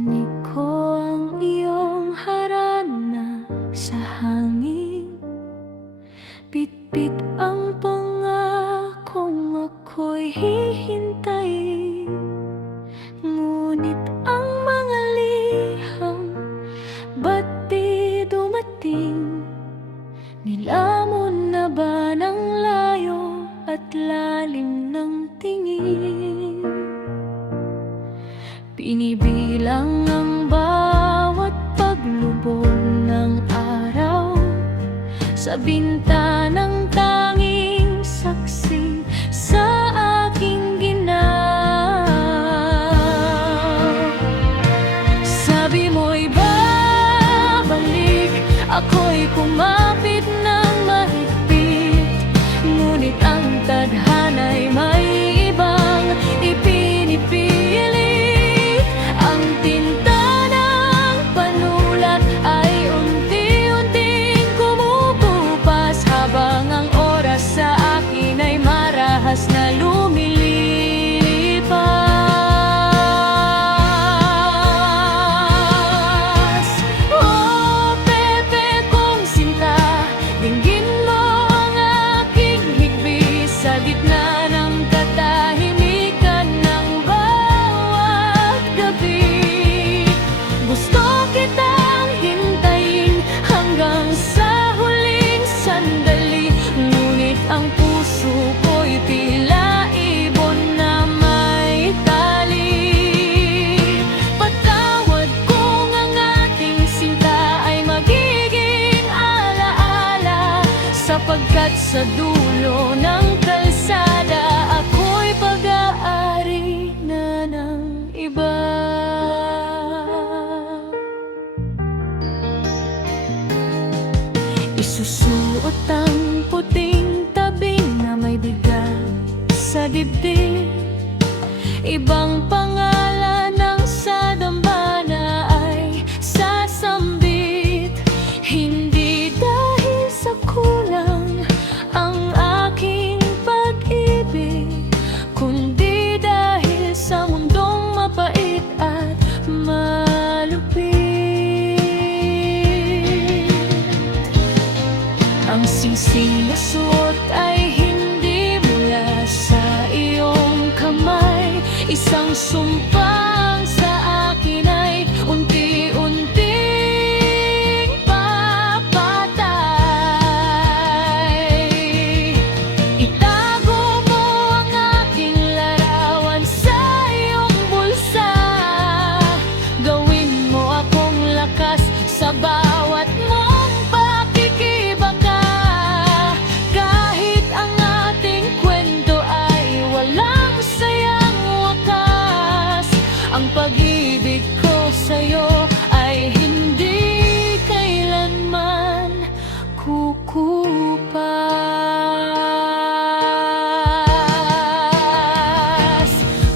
Narinig ko ang iyong harana sa hangin. Bitbit ang pangakong ako'y hihintayin. Ngunit ang mga liham, ba't di dumating? Nilamon na ba ng layo at lalim ng tingin? Binibilang ang bawat paglubog ng araw sa bintanang tanging saksi sa aking ginaw. Sabi mo'y babalik, ako'y kumapit ng mahigpit. Ngunit ang tadhana'y may ibang ipinipilit. Ang tinta ng panulat ay unti-unting kumukupas, habang ang oras sa akin ay marahas na lumilipas. Oh, Pepe kong sinta, dinggin mo ang aking higbi sa gitna ng katahimikan ng bawat gabi. Gusto kitang hintayin hanggang sa huling sandali, ngunit ang puso ko'y tila ibon na may tali. Patawad kung ang ating sinta ay magiging alaala, sapagkat sa dulo ng kalsada ako'y pag-aari na ng iba. Isusuot ang puting tabing na may bigat sa dibdib. Ibang pangalan ng sa dambana ay sasambit. Hindi dahil sa kulang ang aking pag-ibig, kundi dahil sa mundong mapait at malupit. Ang singsing na suot ay hindi mula sa iyong kamay. Isang sumpang sa akin ay unti-unting papatay. Itago mo ang aking larawan sa iyong bulsa. Gawin mo akong lakas sa bawat mong pakikibaka. Kahit ang ating kwento ay walang sayang wakas, ang pag-ibig ko sa'yo ay hindi kailanman kukupas.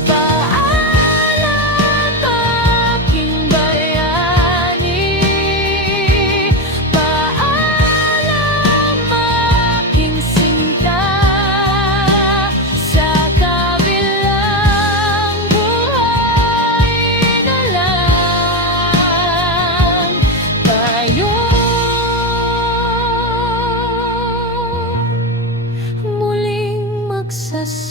Paalam aking bayani, paalam aking sinta. Sa kabilang buhay na lang tayo muling magsasama.